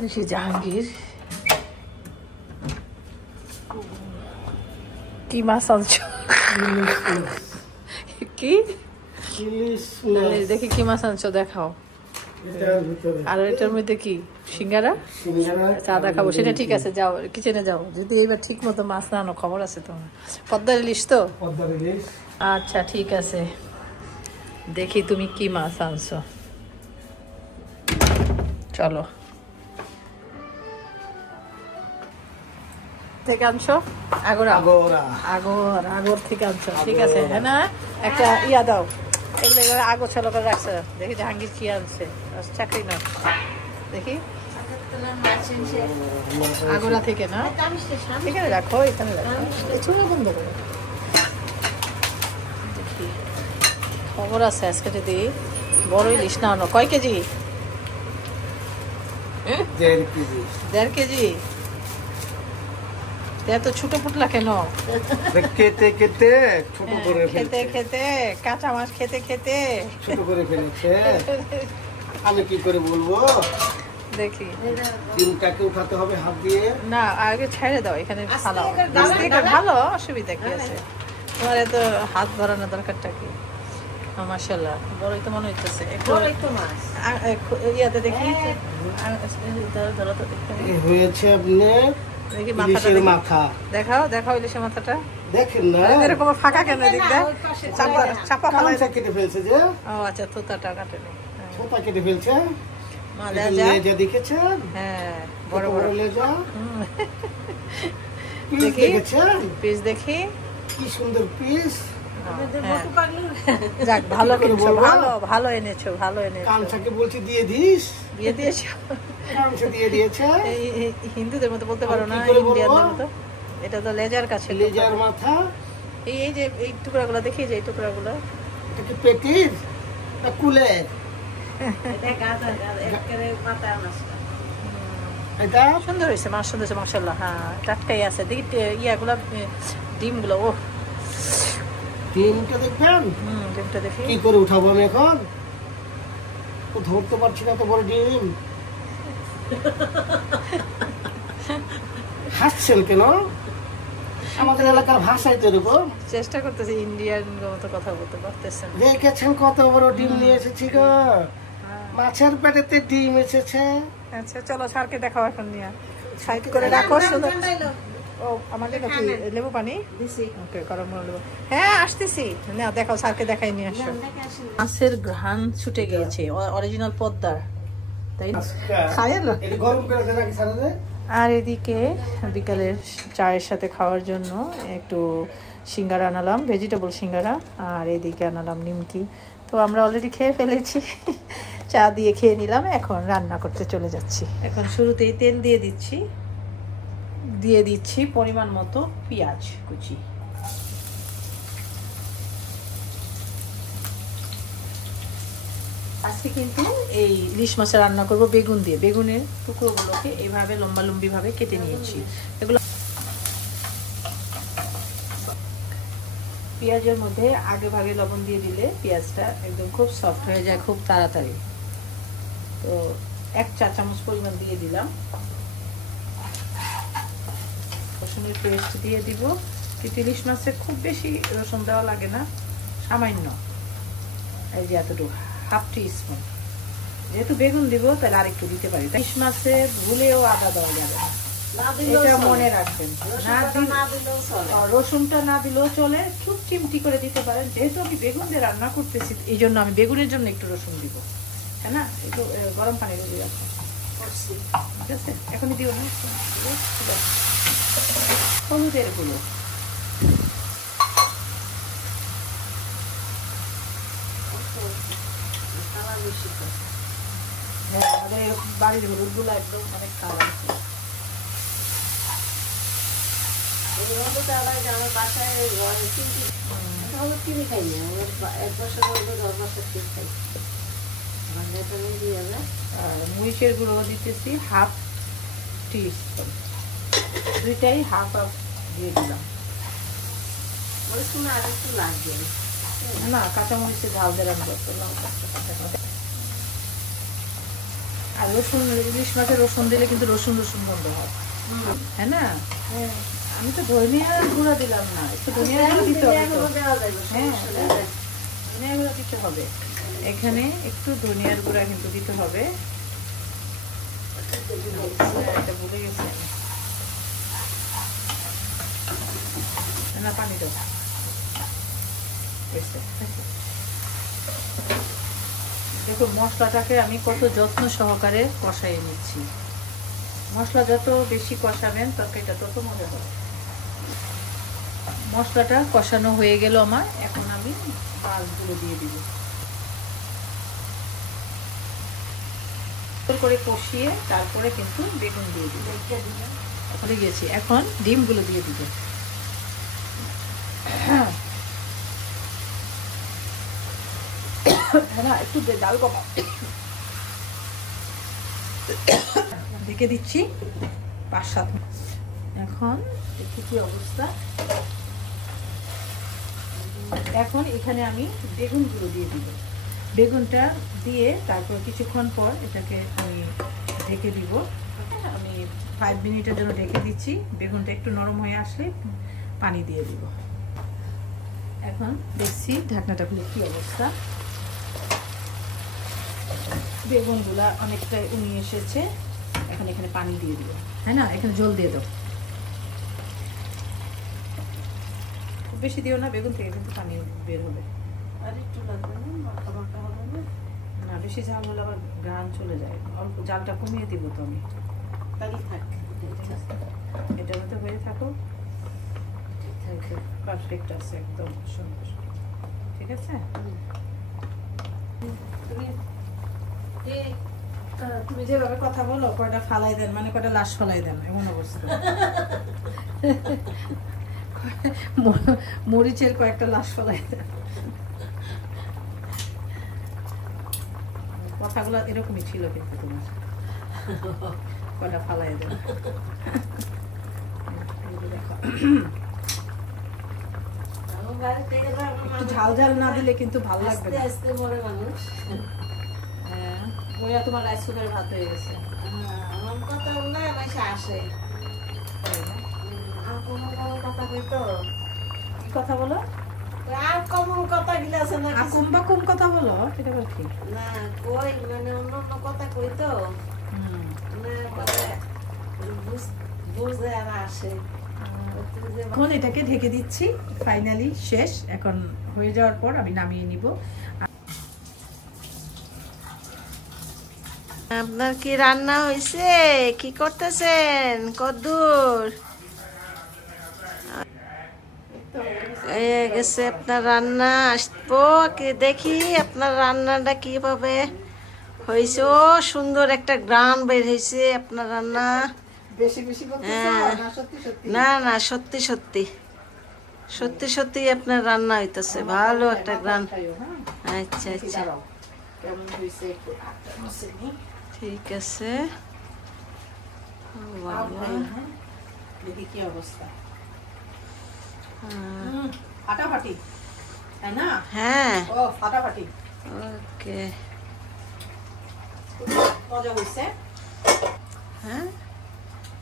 দেখি জাহাঙ্গীর কি মাছ আনছো? কি দেখি কি মাছ আনছো দেখাও। আর এটার মধ্যে কি সিঙ্গারা চাঁদা খাবো? সেটা ঠিক আছে, যাও কিচেনে যাও। যদি এইবার ঠিক মতো মাছ না আনো খবর আছে তোমার। পদ্মার ইলিশ তো? আচ্ছা ঠিক আছে, দেখি তুমি কি মাছ আনছো। চলো থেকে আনছো? আগর থেকে আনছো, ঠিক আছে। হ্যাঁ না, একটা ইয়া দাও, এগুলো আগর ছেলে করে রাখছে। দেখি জাহাঙ্গীর কি আনছে, চাকরি না দেখি। আগরা থেকে না, এখানে রাখো, এখানে রাখো, চুলা বন্ধ করো। দেখি খবর আছে আজকে। যদি বড় ইলিশ না আনো, কয় কেজি? 1.5 কেজি। এত ছোট পুটলা কেন? খেতে খেতে ছোট করে খেতে খেতে কাঁচা মাছ খেতে খেতে ছোট করে ফেলেছে। আমি কি করে বলবো? দেখি ডিমটাকে উঠাতে হবে হাত দিয়ে। না আগে ছেড়ে দাও, এখানে ফালাও। ভালো, অসুবিধা কি আছে? তোমার এত হাত ধরানোর দরকারটা কি? মাশাআল্লাহ, বড়ই তো মনে হইতেছে। ইয়াতে দেখি ধরো তো, হয়েছে আপনার দেখি মাথা। দেখাও দেখাও ইলিশের মাথাটা। দেখেন না এরকম ফাঁকা কেন দিকটা? চাপা ফালা কেটে ফেলছে যে। ও আচ্ছা, তোতাটা কাটেনি, ছোটা কেটে ফেলছে। লেজা দেখেছেন? হ্যাঁ, বড় বড় লেজা। দেখি পিস, দেখি কি সুন্দর পিস। যাক, ভালো কিনছো, ভালো ভালো এনেছো, ভালো এনেছো। কাঞ্চাকে বলছি দিয়ে দিস। দিয়ে দিয়েছো? কাঞ্চা দিয়ে দিয়েছে। হিন্দুদের মতো বলতে পারো না, ইন্ডিয়ানদের মতো। এটা তো লেজার কাছে, লেজার মাথা। এই যে এই টুকরাগুলো দেখি, যে এই টুকরাগুলো এটা কি পেটির না কুলের? এটা সুন্দর হয়েছে, মাছ সুন্দর হয়েছে মাশাআল্লাহ। হ্যাঁ, টাটকাই আছে। দেখি ইয়াগুলো, ডিমগুলো। ও ডিমটা দেখবেন? ডিমটা দেখি কি করে উঠাবো আমি এখন? ধরতে পারছি না তো বড় ডিম। হাসছেন কেন? আমাদের এলাকার ভাষায় তো এরকম। চেষ্টা করতেছি ইন্ডিয়ান মতো কথা বলতে পারতেছেন। দেখেছেন কত বড় ডিম নিয়ে এসেছি গো। মাছের পেটেতে ডিম এসেছে। আচ্ছা চলো, স্যারকে দেখাও এখন। নিয়ে সাইড করে রাখো শুধু। ও আমাদের কাছে লেবু পানি দিছি। ওকে, গরম লেবু। হ্যাঁ আসতেছি, না দেখাও, স্যারকে দেখাই নিয়ে আসো। মাছের ঘ্রাণ ছুটে গিয়েছে, অরিজিনাল পদ্মার, তাই না? এটা গরম করে দেন নাকি সারাতে? আর এদিকে বিকালের চায়ের সাথে খাওয়ার জন্য একটু সিঙ্গারা আনালাম, ভেজিটেবল সিঙ্গারা। আর এদিকে আনালাম নিমকি। তো আমরা অলরেডি খেয়ে ফেলেছি, চা দিয়ে খেয়ে নিলাম। এখন রান্না করতে চলে যাচ্ছি। এখন শুরুতেই তেল দিয়ে দিচ্ছি পরিমাণ মতো পেঁয়াজ কুচি। আজকে কিন্তু এই ইলিশ মাছের রান্না করব বেগুন দিয়ে। বেগুনের টুকরোগুলোকে এইভাবে লম্বা লম্বি ভাবে কেটে নিয়েছি। এগুলো পেঁয়াজের মধ্যে আগে ভাগে লবণ দিয়ে দিলে পেঁয়াজটা একদম খুব সফট হয়ে যায় খুব তাড়াতাড়ি। তো 1 চা চামচ পরিমাণ দিয়ে দিলাম। রসুনের পেস্ট দিয়ে দিব। ইলিশ মাছে খুব বেশি রসুন দেওয়া লাগে না, সামান্য, এই যে এতটুকু, 1/2 টিস্পুন। যেহেতু বেগুন দিব তাহলে আরেকটু দিতে পারি। ইলিশ মাছে ভুলেও আদা দেওয়া যাবে না, এটা মনে রাখবেন। রসুনটা না দিলেও চলে, খুব চিমটি করে দিতে পারেন। যেহেতু আমি বেগুন দিয়ে রান্না করতেছি, এই জন্য আমি বেগুনের জন্য একটু রসুন দিব। হ্যাঁ না, একটু গরম পানি দিয়ে রাখো, ঠিক আছে? এখনই দিও না। হলুদের গুঁড়ো, হ্যাঁ আমাদের বাড়ির হলুদ গুলো একদম অনেক কালার। আমার বাসায় হলুদ কিনে খাই না, 1 বছর হলুদ 10 বছর কিনে খাই। মরিচের গুঁড়ো দিতেছি 1/2 টিস্পুন, দুইটাই 1/2 দিয়ে দিলাম। মরিচ আর একটু লাগবে না, কাঁচামরিচের ঝাল দিলাম। আর রসুন, ইলিশ মাছের রসুন দিলে কিন্তু রসুন গন্ধ হয়, হ্যাঁ না? আমি তো ধনিয়ার গুঁড়া দিলাম না, একটু ধনিয়ার গুঁড়া দিতে হবে। হ্যাঁ, ধনিয়ার গুঁড়া দিতে হবে, এখানে একটু ধনিয়ার গুঁড়া কিন্তু দিতে হবে। এটা ভুলে গেছি না, পানি দাও। দেখো মশলাটাকে আমি কত যত্ন সহকারে কষাইয়ে নিচ্ছি। মশলা যত বেশি কষাবেন তরকারিটা তত মজা হবে। মশলাটা কষানো হয়ে গেল আমার, এখন আমি মাছগুলো দিয়ে দিব। করে কষিয়ে তারপরে কিন্তু বেগুন দিয়ে দিব। হয়ে গেছি, এখন ডিমগুলো দিয়ে দিব। একটু ডাল কমা দেখে দিচ্ছি 5-7 মিনিট। এখন দেখি কি অবস্থা। এখন এখানে আমি বেগুনগুলো দিয়ে দিব। বেগুনটা দিয়ে তারপর কিছুক্ষণ পর এটাকে আমি ঢেকে দিব। আমি 5 মিনিটের জন্য ঢেকে দিচ্ছি। বেগুনটা একটু নরম হয়ে আসলে পানি দিয়ে দিব। এখন দেখছি ঢাকনাটা খুলে কি অবস্থা। বেগুনগুলা অনেকটাই উনিয়ে এসেছে। এখন এখানে পানি দিয়ে দিব, হ্যাঁ না? এখানে জল দিয়ে দাও, খুব বেশি দিও না, বেগুন থেকে কিন্তু পানি বের হবে। আর একটু লাগবে না, মাখা মাখা হবে না। না, বেশি ঝাল হলে আবার ঘ্রাণ চলে যায়। অল্প জালটা কমিয়ে দিব তো আমি। তাই থাক, এটার মধ্যে হয়ে থাকো, পারফেক্ট আছে, একদম সুন্দর। ঠিক আছে, তুমি যেভাবে কথা বলো কয়টা ফালাই দেন, মানে কয়টা লাশ ফালাই দেন, এমন অবস্থা। মরিচের কয়েকটা লাশ ফালাই দেন। কথাগুলো এরকমই ছিল কিন্তু তোমার, কয়টা ফালাই দেন। ঝাল ঝাল না দিলে কিন্তু ভালো লাগবে না। বইয়া তোমার রাইস কুকারে ভাত হয়ে গেছে। আমার কথা না আসে, কথা কইতো। কি কথা বলো? আর কমন কথা গিলা আছে না, আকুম বাকুম কথা বলো, এটা বল কি না কই, মানে অন্য অন্য কথা কইতো না, পরে বুঝে আর আসে। এখন এটাকে ঢেকে দিচ্ছি, ফাইনালি শেষ। এখন হয়ে যাওয়ার পর আমি নামিয়ে নিব। আপনার কি রান্না হয়েছে? কি করতেছেন? কদ্দুর গেছে আপনার রান্না? আসবো কি দেখি আপনার রান্নাটা কিভাবে হয়েছে। ও সুন্দর একটা গ্রান বের হয়েছে আপনার রান্না। না না, সত্যি সত্যি সত্যি সত্যি আপনার রান্না হইতেছে, ভালো একটা গ্রান। আচ্ছা আচ্ছা, ঠিক আছে। দেখি কি অবস্থা। ফাটাফাটি, তাই না? হ্যাঁ, ও ফাটাফাটি। ওকে, মজা হইছে। হ্যাঁ,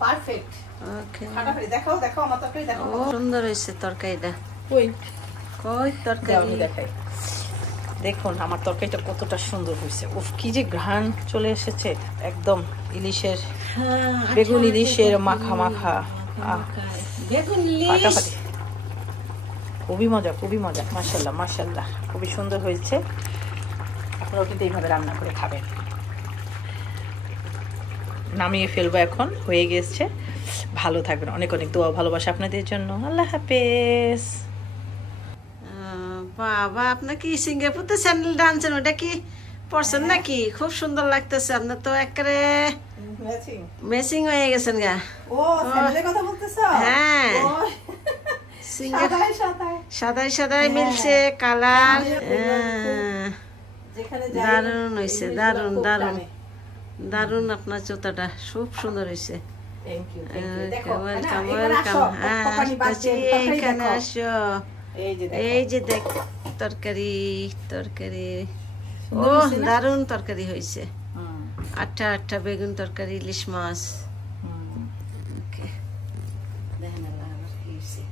পারফেক্ট। ওকে, ফাটাফাটি। দেখাও দেখাও আমার তরকারি দেখাও। ও সুন্দর হয়েছে তরকারিটা। কই কই তরকারি দেখাই। দেখুন আমার তরকারিটা কতটা সুন্দর হয়েছে। উফ, কি যে ঘ্রাণ চলে এসেছে, একদম ইলিশের, বেগুন ইলিশের মাখা মাখা। বেগুন ইলিশ খুবই মজা, খুবই মজা। মাশাআল্লাহ মাশাআল্লাহ, খুবই সুন্দর হয়েছে। আপনারাও কিন্তু এইভাবে রান্না করে খাবেন। নামিয়ে ফেলবো, এখন হয়ে গেছে। ভালো থাকবেন, অনেক অনেক দোয়া ভালোবাসা আপনাদের জন্য। আল্লাহ হাফেজ। বাবা, আপনার কি সিঙ্গাপুরতে স্যান্ডেল আনছেন? ওটা কি পরছেন নাকি? খুব সুন্দর লাগতেছে। আপনার তো একেবারে ম্যাচিং হয়ে গেছেন গা। ও স্যান্ডেলের কথা বলতেছো? হ্যাঁ, সাদাই সাদাই মিলছে কালার। দারুন হয়েছে, দারুন দারুন দারুন। আপনার জুতাটা খুব সুন্দর হয়েছে। Welcome welcome. হ্যাঁ, এইখানে আসো। এই যে দেখ তরকারি, তরকারি। ও দারুন তরকারি হয়েছে। আটটা আটটা বেগুন তরকারি ইলিশ মাছ। হুম। ওকে, দেখেন আল্লাহ আমার কি হয়েছে।